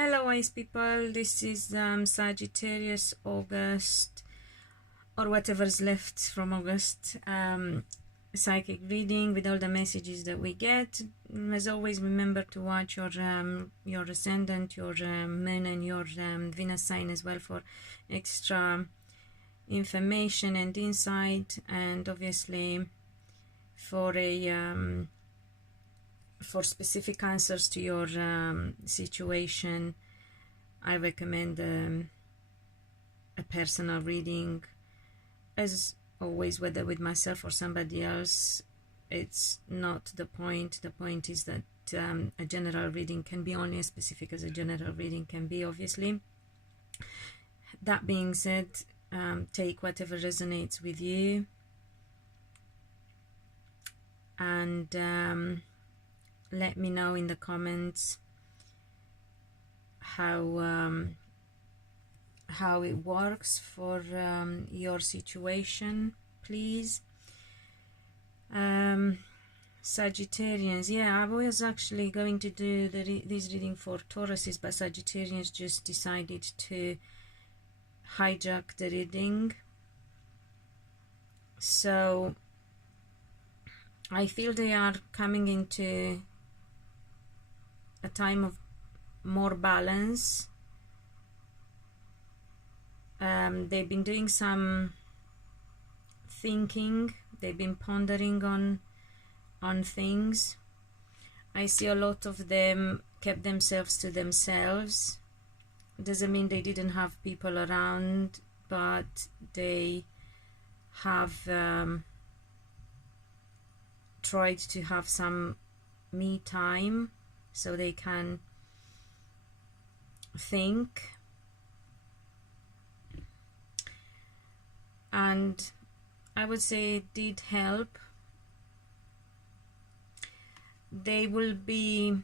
Hello wise people, this is Sagittarius August, or whatever's left from August, psychic reading with all the messages that we get. As always, remember to watch your ascendant, your moon and your Venus sign as well for extra information and insight, and obviously for specific answers to your situation, I recommend a personal reading. As always, whether with myself or somebody else, it's not the point. The point is that a general reading can be only as specific as a general reading can be, obviously. That being said, take whatever resonates with you, and let me know in the comments how it works for your situation, please. Sagittarians, yeah, I was actually going to do this reading for Tauruses, but Sagittarians just decided to hijack the reading. So I feel they are coming into a time of more balance. They've been doing some thinking, they've been pondering on things. I see a lot of them kept themselves to themselves. Doesn't mean they didn't have people around, but they have tried to have some me time so they can think. And I would say it did help. They will be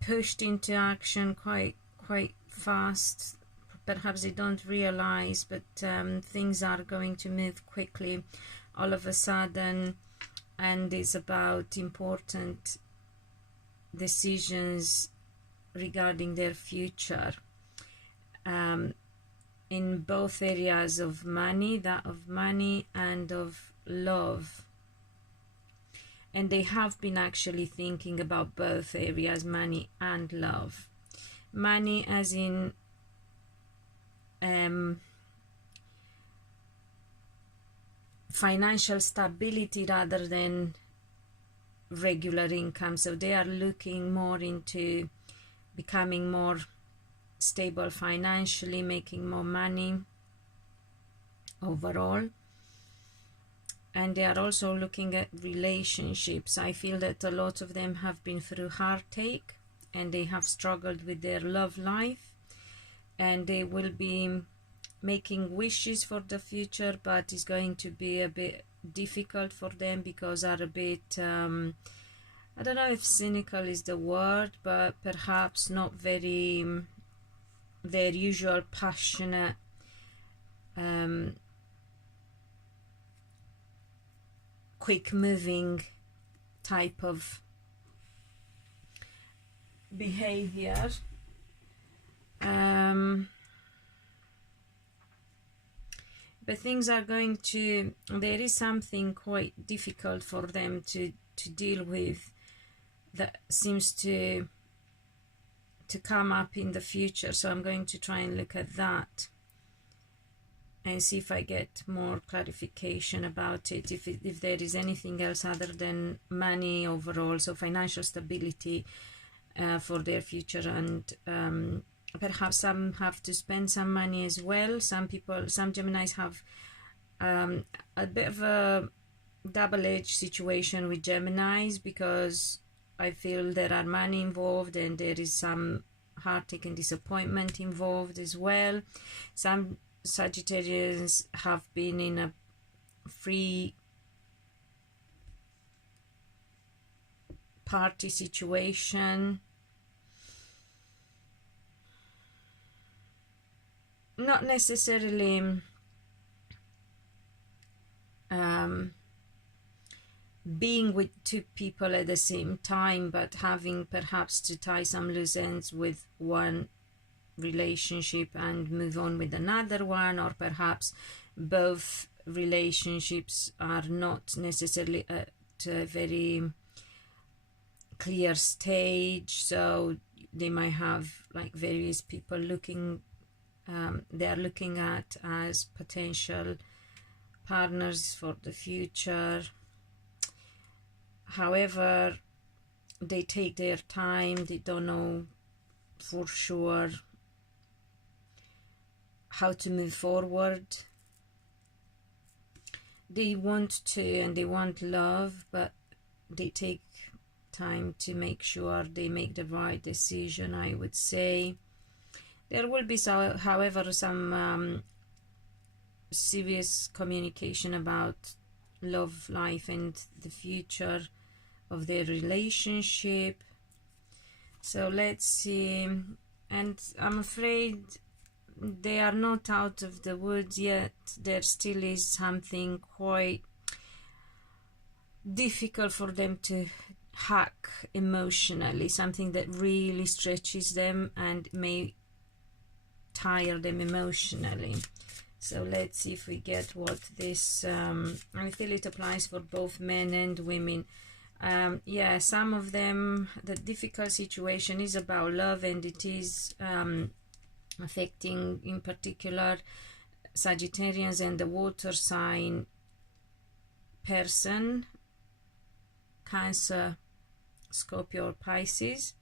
pushed into action quite fast. Perhaps they don't realize, but things are going to move quickly all of a sudden, and it's about important decisions regarding their future, in both areas of money, that of money and of love. And they have been actually thinking about both areas, money and love. Money as in financial stability rather than regular income. So they are looking more into becoming more stable financially, making more money overall. And they are also looking at relationships. I feel that a lot of them have been through heartache and they have struggled with their love life, and they will be making wishes for the future, but it's going to be a bit difficult for them because are a bit I don't know if cynical is the word, but perhaps not very their usual passionate quick moving type of behavior. But things are going to, there is something quite difficult for them to deal with that seems to come up in the future. So I'm going to try and look at that and see if I get more clarification about it, if there is anything else other than money overall, so financial stability for their future. And perhaps some have to spend some money as well. Some Geminis have a bit of a double-edged situation with Geminis, because I feel there are money involved and there is some heartache and disappointment involved as well. Some Sagittarians have been in a free party situation, not necessarily being with two people at the same time, but having perhaps to tie some loose ends with one relationship and move on with another one, or perhaps both relationships are not necessarily at a very clear stage, so they might have like various people looking they are looking at as potential partners for the future. However, they take their time, they don't know for sure how to move forward. They want to, and they want love, but they take time to make sure they make the right decision, I would say. There will be, however, some serious communication about love life and the future of their relationship. So let's see. And I'm afraid they are not out of the woods yet. There still is something quite difficult for them to hack emotionally, something that really stretches them and may tire them emotionally. So let's see if we get what this I feel it applies for both men and women. Yeah, some of them, the difficult situation is about love, and it is affecting in particular Sagittarians and the water sign person, Cancer, Scorpio or Pisces,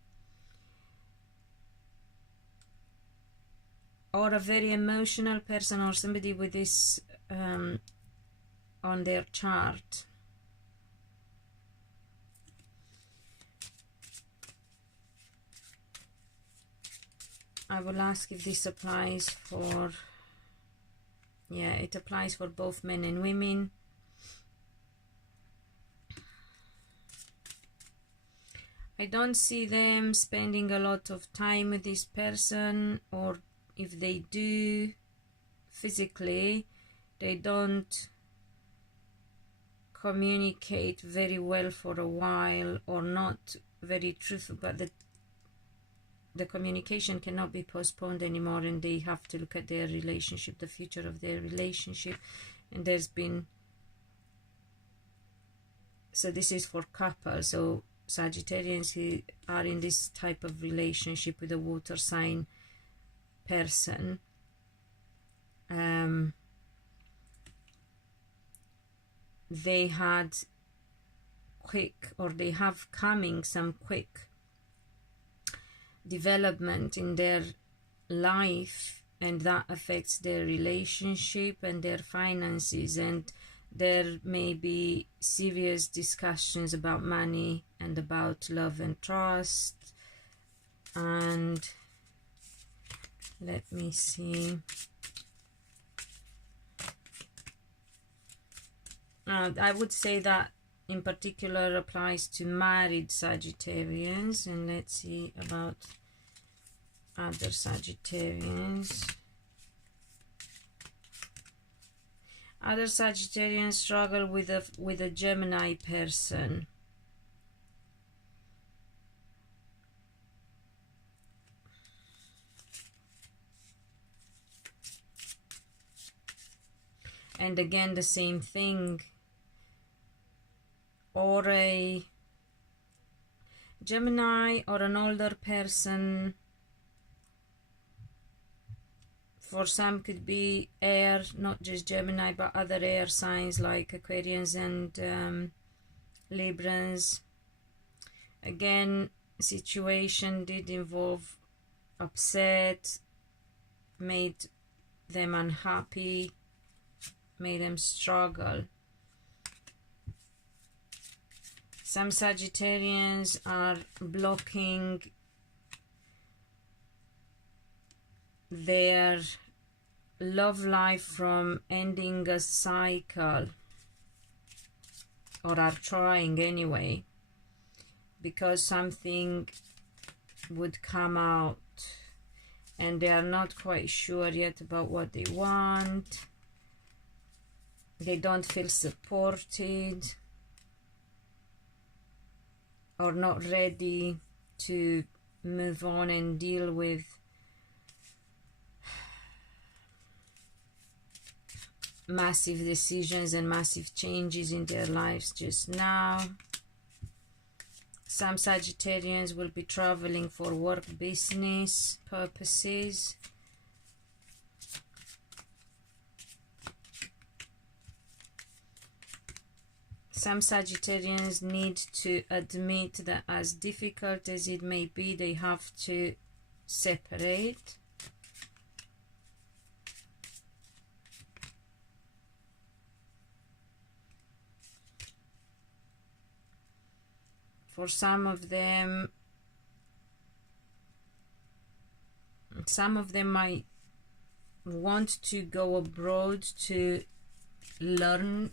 or a very emotional person, or somebody with this on their chart. I will ask if this applies for, yeah, it applies for both men and women. I don't see them spending a lot of time with this person, or if they do physically, they don't communicate very well for a while, or not very truthful, but the communication cannot be postponed anymore, and they have to look at their relationship, the future of their relationship. And there's been, so this is for couples, so Sagittarians who are in this type of relationship with a water sign person, they had quick, or they have coming some quick development in their life, and that affects their relationship and their finances, and there may be serious discussions about money and about love and trust. And let me see, I would say that in particular applies to married Sagittarians. And let's see about other Sagittarians. Other Sagittarians struggle with a Gemini person. And again, the same thing. Or a Gemini or an older person. For some could be air, not just Gemini, but other air signs like Aquarians and Librans. Again, situation did involve upset, made them unhappy, made them struggle. Some Sagittarians are blocking their love life from ending a cycle, or are trying anyway, because something would come out and they are not quite sure yet about what they want. They don't feel supported. or not ready to move on and deal with massive decisions and massive changes in their lives just now. Some Sagittarians will be traveling for work, business purposes. Some Sagittarians need to admit that as difficult as it may be, they have to separate. For some of them might want to go abroad to learn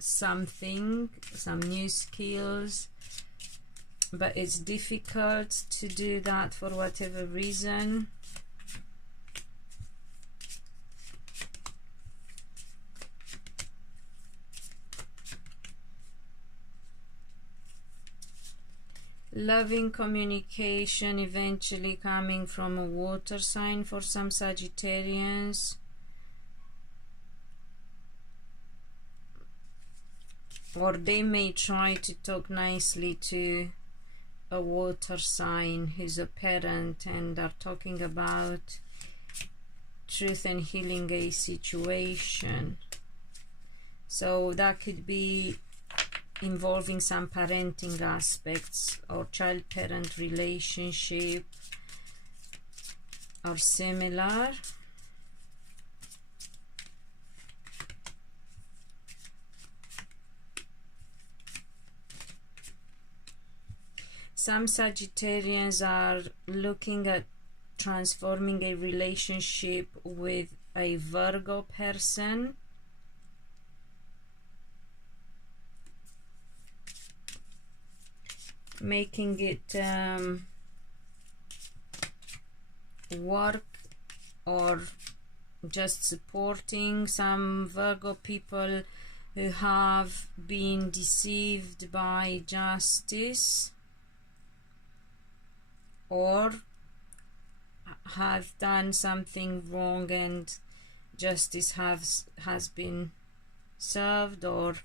something, some new skills, but it's difficult to do that for whatever reason. Loving communication eventually coming from a water sign for some Sagittarians. Or they may try to talk nicely to a water sign who's a parent and are talking about truth and healing a situation. So that could be involving some parenting aspects or child-parent relationship or similar. Some Sagittarians are looking at transforming a relationship with a Virgo person. Making it work, or just supporting some Virgo people who have been deceived by justice or have done something wrong and justice has been served. Or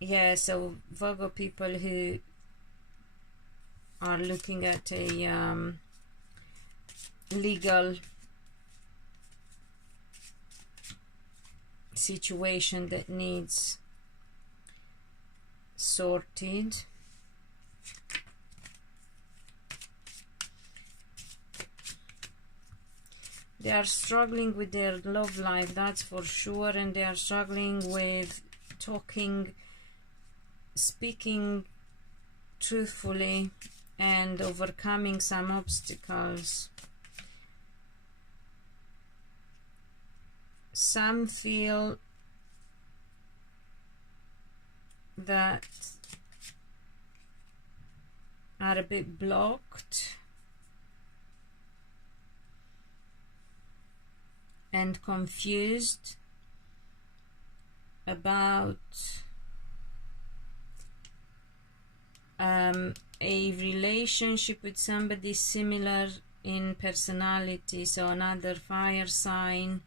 yeah, so Virgo people who are looking at a legal situation that needs sorted. They are struggling with their love life, that's for sure, and they are struggling with speaking truthfully and overcoming some obstacles. Some feel that are a bit blocked and confused about a relationship with somebody similar in personality, so another fire sign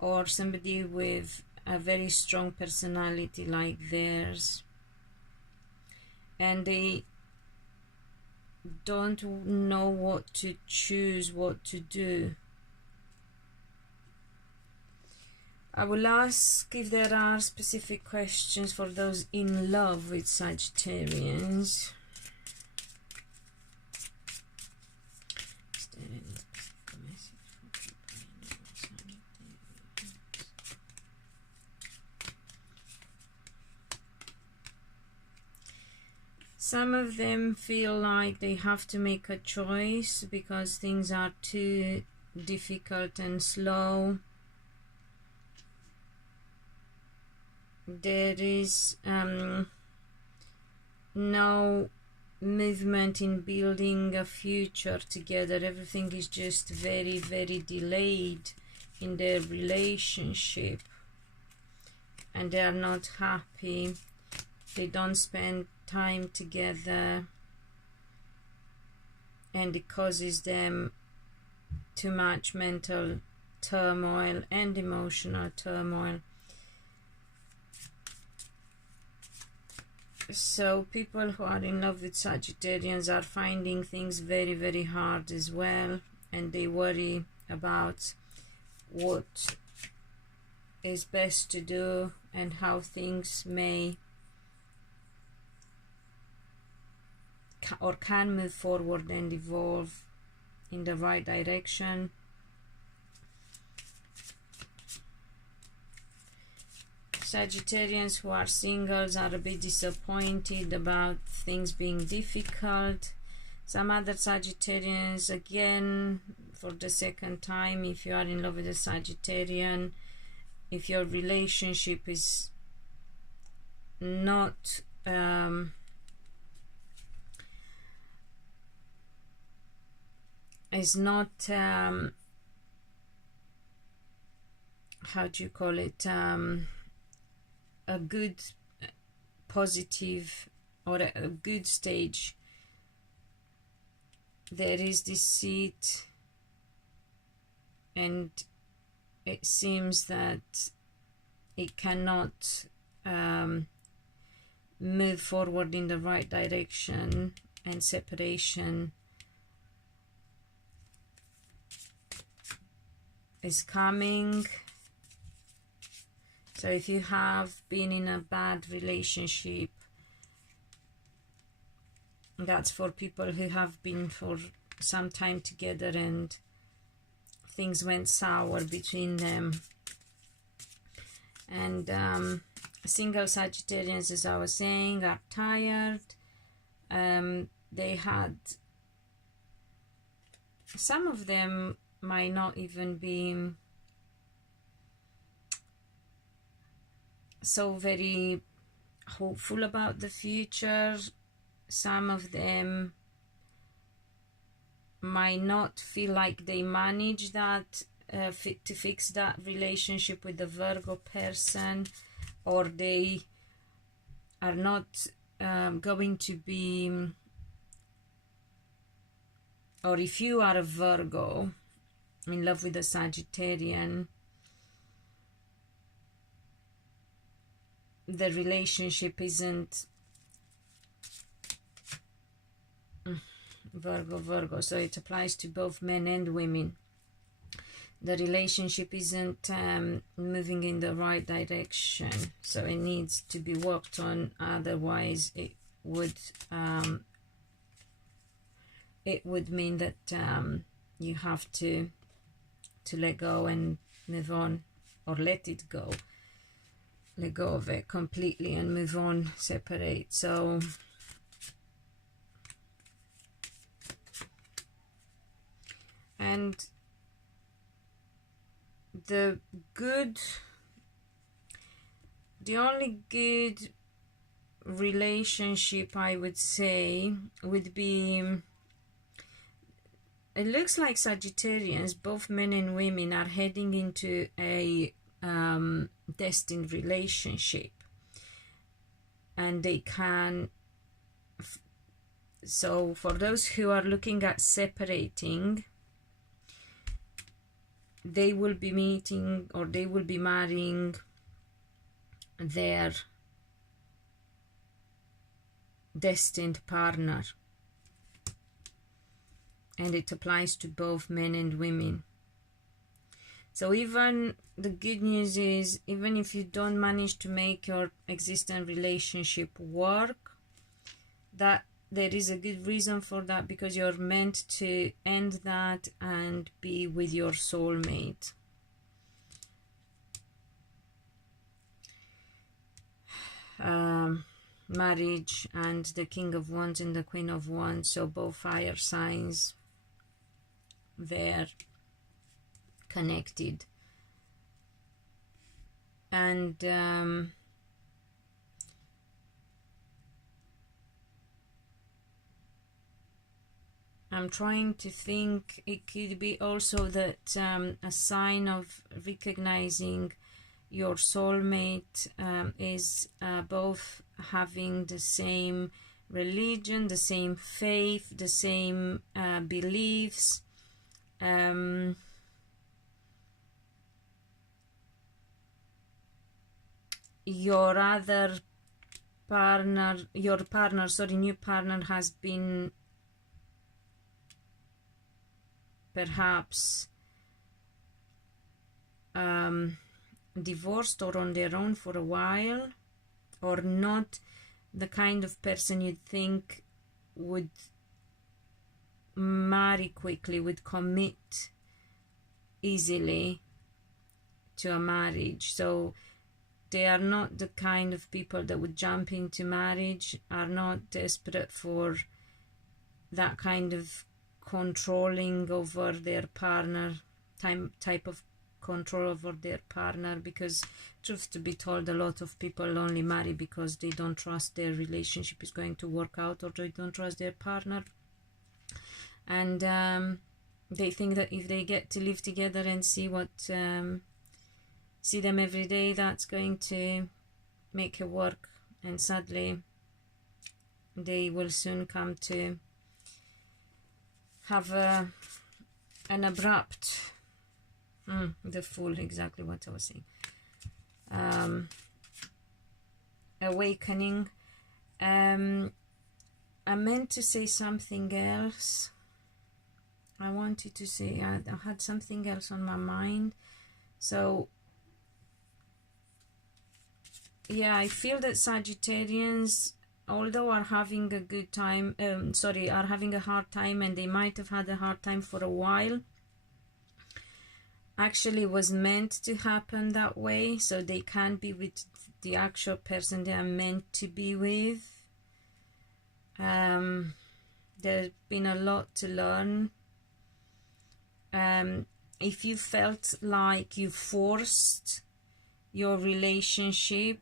or somebody with a very strong personality like theirs, and they don't know what to choose, what to do. I will ask if there are specific questions for those in love with Sagittarians. Some of them feel like they have to make a choice because things are too difficult and slow. There is no movement in building a future together. Everything is just very, very delayed in their relationship, and they are not happy. They don't spend time together, and it causes them too much mental turmoil and emotional turmoil. So people who are in love with Sagittarians are finding things very, very hard as well, and they worry about what is best to do and how things may or can move forward and evolve in the right direction. Sagittarians who are singles are a bit disappointed about things being difficult. Some other Sagittarians, again, for the second time, if you are in love with a Sagittarian, if your relationship is not how do you call it, a good positive or a good stage, there is deceit, and it seems that it cannot move forward in the right direction, and separation is coming. So if you have been in a bad relationship, that's for people who have been for some time together and things went sour between them. And single Sagittarians, as I was saying, are tired. They had, some of them might not even be so very hopeful about the future. Some of them might not feel like they manage that to fix that relationship with the Virgo person, or they are not going to be, or if you are a Virgo in love with a Sagittarian, the relationship isn't Virgo, so it applies to both men and women. The relationship isn't moving in the right direction, so it needs to be worked on, otherwise it would mean that you have to let go and move on, or let it go, let go of it completely and move on, separate. So and the only good relationship, I would say, would be, it looks like Sagittarians, both men and women, are heading into a destined relationship, and they can, so for those who are looking at separating, they will be meeting, or they will be marrying their destined partner, and it applies to both men and women. So even the good news is, even if you don't manage to make your existing relationship work, that there is a good reason for that, because you're meant to end that and be with your soulmate. Marriage and the King of Wands and the Queen of Wands, so both fire signs, they're connected. And I'm trying to think, it could be also that a sign of recognizing your soulmate is both having the same religion, the same faith, the same beliefs. Your other partner, new partner has been perhaps divorced or on their own for a while, or not the kind of person you'd think would marry quickly, would commit easily to a marriage. So they are not the kind of people that would jump into marriage, are not desperate for that kind of controlling over their partner, type of control over their partner, because truth to be told, a lot of people only marry because they don't trust their relationship is going to work out, or they don't trust their partner, and they think that if they get to live together and see them every day, that's going to make it work. And sadly, they will soon come to have an abrupt the Fool, exactly what I was saying, awakening. I meant to say something else. I wanted to say, I had something else on my mind. So yeah, I feel that Sagittarians, although are having a good time, are having a hard time, and they might have had a hard time for a while, actually was meant to happen that way, so they can be with the actual person they are meant to be with. There's been a lot to learn. If you felt like you forced your relationship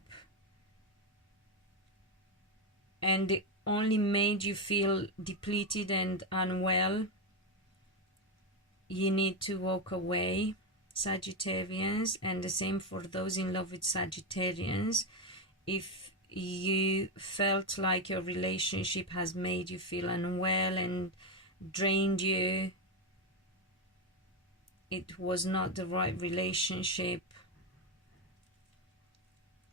and it only made you feel depleted and unwell, you need to walk away, Sagittarians. And the same for those in love with Sagittarians. If you felt like your relationship has made you feel unwell and drained you, it was not the right relationship.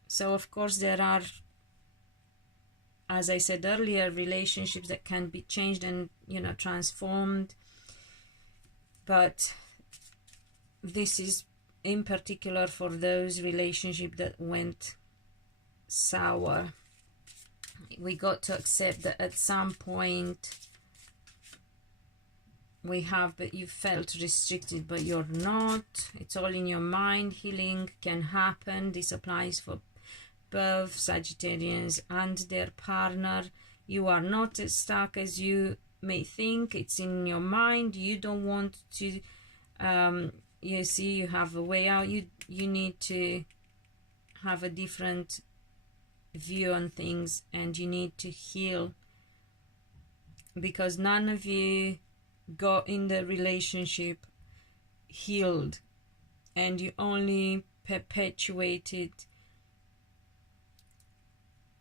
So of course there are, as I said earlier, relationships that can be changed and, transformed, but this is in particular for those relationships that went sour. We got to accept that at some point but you felt restricted, but you're not. It's all in your mind. Healing can happen. This applies for both Sagittarians and their partner. You are not as stuck as you may think. It's in your mind. You don't want to you see, you have a way out. You need to have a different view on things, and you need to heal, because none of you got in the relationship healed, and you only perpetuated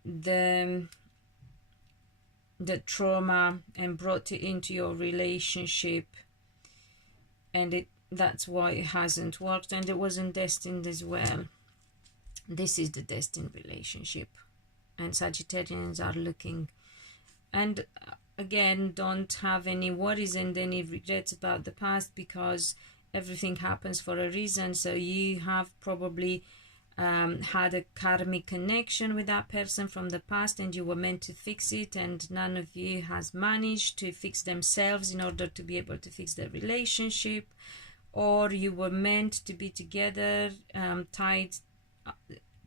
the trauma and brought it into your relationship, and that's why it hasn't worked, and it wasn't destined as well. This is the destined relationship, and Sagittarians are looking. And again, don't have any worries and any regrets about the past, because everything happens for a reason. So you have probably had a karmic connection with that person from the past, and you were meant to fix it, and none of you has managed to fix themselves in order to be able to fix the relationship. Or you were meant to be together, tied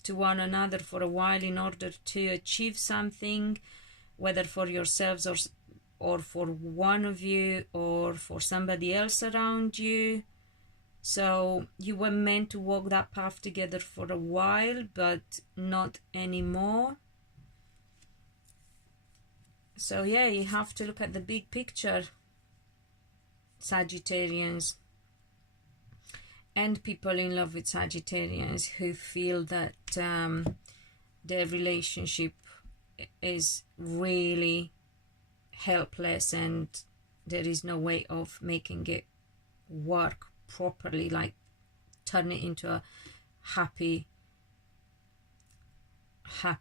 to one another for a while in order to achieve something, whether for yourselves or for one of you or for somebody else around you. So you were meant to walk that path together for a while, but not anymore. So yeah, you have to look at the big picture, Sagittarians. And people in love with Sagittarians who feel that their relationship is really helpless and there is no way of making it work properly, like turn it into a happy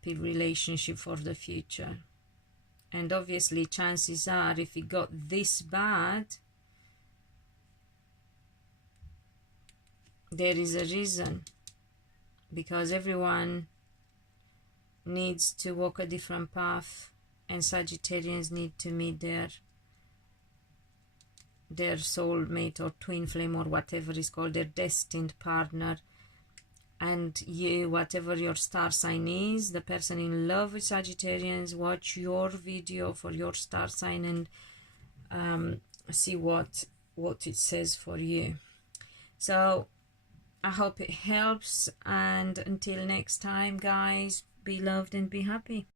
relationship for the future. And obviously chances are, if it got this bad, there is a reason, because everyone needs to walk a different path, and Sagittarians need to meet their soulmate or twin flame or whatever is called, their destined partner. And you, whatever your star sign is, the person in love with Sagittarians, watch your video for your star sign and see what it says for you. So I hope it helps, and until next time, guys, be loved and be happy.